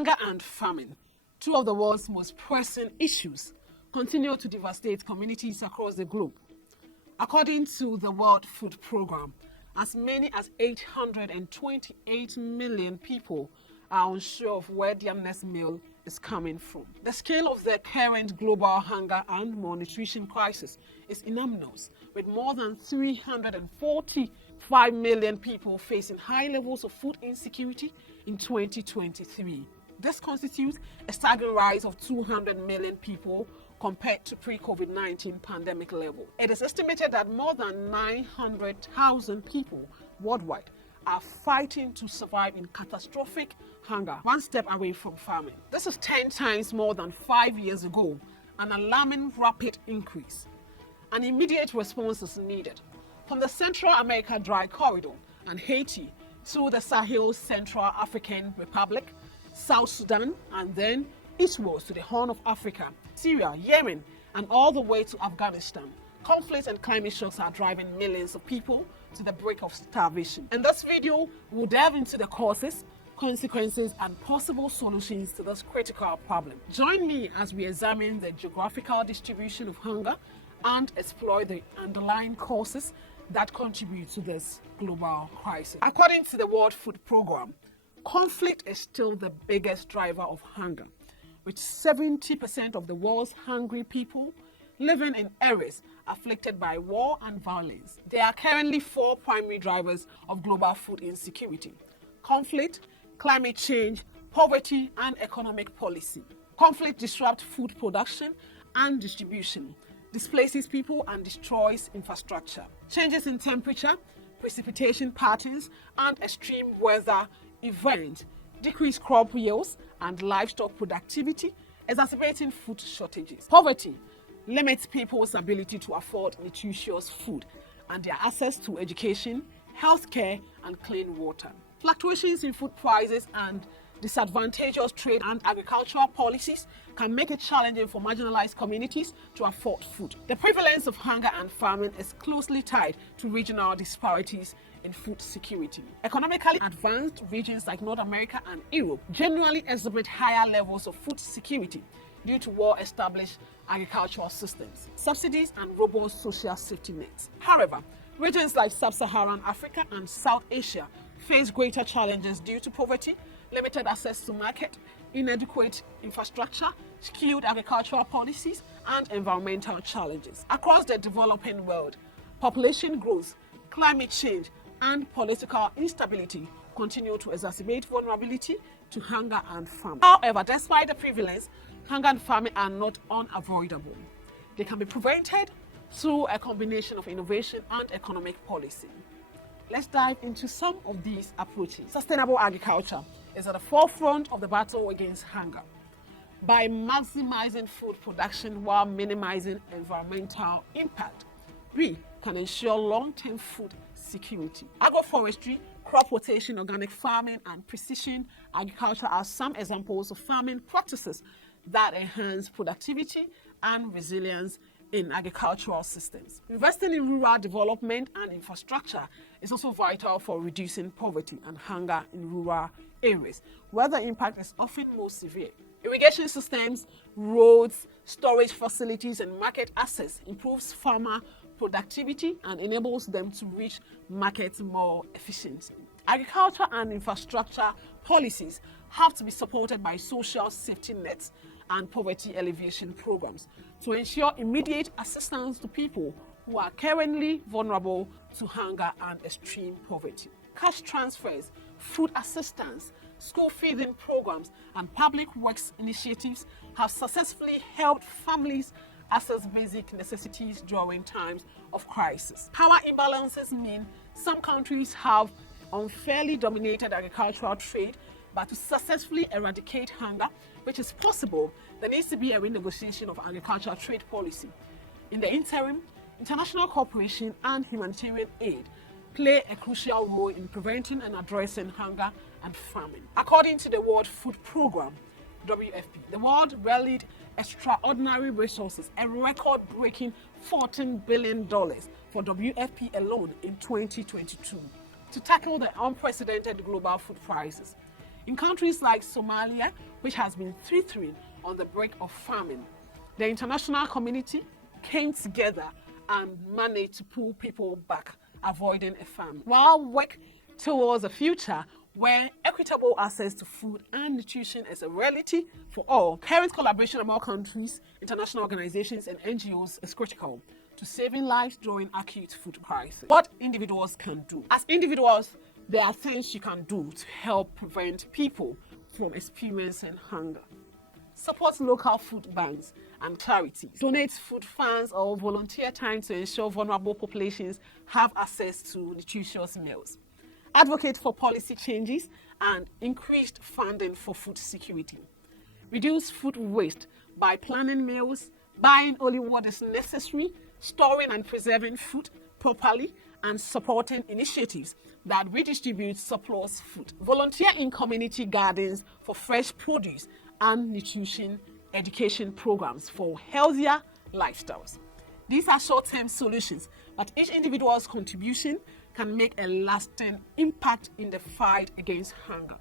Hunger and famine, two of the world's most pressing issues, continue to devastate communities across the globe. According to the World Food Programme, as many as 828 million people are unsure of where their next meal is coming from. The scale of the current global hunger and malnutrition crisis is enormous, with more than 345 million people facing high levels of food insecurity in 2023. This constitutes a staggering rise of 200 million people compared to pre-COVID-19 pandemic level. It is estimated that more than 900,000 people worldwide are fighting to survive in catastrophic hunger, one step away from famine. This is 10 times more than 5 years ago, an alarming rapid increase. An immediate response is needed. From the Central America Dry Corridor and Haiti to the Sahel Central African Republic, South Sudan, and then eastwards to the Horn of Africa, Syria, Yemen, and all the way to Afghanistan. Conflict and climate shocks are driving millions of people to the brink of starvation. In this video, we'll delve into the causes, consequences, and possible solutions to this critical problem. Join me as we examine the geographical distribution of hunger and explore the underlying causes that contribute to this global crisis. According to the World Food Programme, conflict is still the biggest driver of hunger, with 70% of the world's hungry people living in areas afflicted by war and violence. There are currently 4 primary drivers of global food insecurity: conflict, climate change, poverty, and economic policy. Conflict disrupts food production and distribution, displaces people, and destroys infrastructure. Changes in temperature, precipitation patterns, and extreme weather events decrease crop yields and livestock productivity, exacerbating food shortages. Poverty limits people's ability to afford nutritious food and their access to education, healthcare, and clean water. Fluctuations in food prices and disadvantageous trade and agricultural policies can make it challenging for marginalized communities to afford food. The prevalence of hunger and famine is closely tied to regional disparities in food security. Economically advanced regions like North America and Europe generally exhibit higher levels of food security due to well-established agricultural systems, subsidies, and robust social safety nets. However, regions like Sub-Saharan Africa and South Asia face greater challenges due to poverty, limited access to market, inadequate infrastructure, skewed agricultural policies, and environmental challenges. Across the developing world, population growth, climate change, and political instability continue to exacerbate vulnerability to hunger and famine. However, despite the prevalence, hunger and famine are not unavoidable. They can be prevented through a combination of innovation and economic policy. Let's dive into some of these approaches. Sustainable agriculture is at the forefront of the battle against hunger. By maximizing food production while minimizing environmental impact, we can ensure long-term food security. Agroforestry, crop rotation, organic farming, and precision agriculture are some examples of farming practices that enhance productivity and resilience in agricultural systems. Investing in rural development and infrastructure is also vital for reducing poverty and hunger in rural areas, where the impact is often most severe. Irrigation systems, roads, storage facilities, and market access improves farmer productivity and enables them to reach markets more efficiently. Agriculture and infrastructure policies have to be supported by social safety nets and poverty alleviation programs to ensure immediate assistance to people who are currently vulnerable to hunger and extreme poverty. Cash transfers, food assistance, school feeding programs, and public works initiatives have successfully helped families access basic necessities during times of crisis. Power imbalances mean some countries have unfairly dominated agricultural trade, but to successfully eradicate hunger, which is possible, there needs to be a renegotiation of agricultural trade policy. In the interim, international cooperation and humanitarian aid play a crucial role in preventing and addressing hunger and famine. According to the World Food Programme, WFP, the world rallied extraordinary resources, a record-breaking $14 billion for WFP alone in 2022 to tackle the unprecedented global food crisis. In countries like Somalia, which has been teetering on the brink of famine, the international community came together and managed to pull people back, avoiding a famine, while work towards a future where equitable access to food and nutrition is a reality for all. Current collaboration among countries, international organizations, and NGOs is critical to saving lives during acute food crisis. What individuals can do. As individuals, there are things you can do to help prevent people from experiencing hunger. Support local food banks and charities. Donate food funds or volunteer time to ensure vulnerable populations have access to nutritious meals. Advocate for policy changes and increased funding for food security. Reduce food waste by planning meals, buying only what is necessary, storing and preserving food properly, and supporting initiatives that redistribute surplus food. Volunteer in community gardens for fresh produce and nutrition education programs for healthier lifestyles. These are short-term solutions, but each individual's contribution can make a lasting impact in the fight against hunger.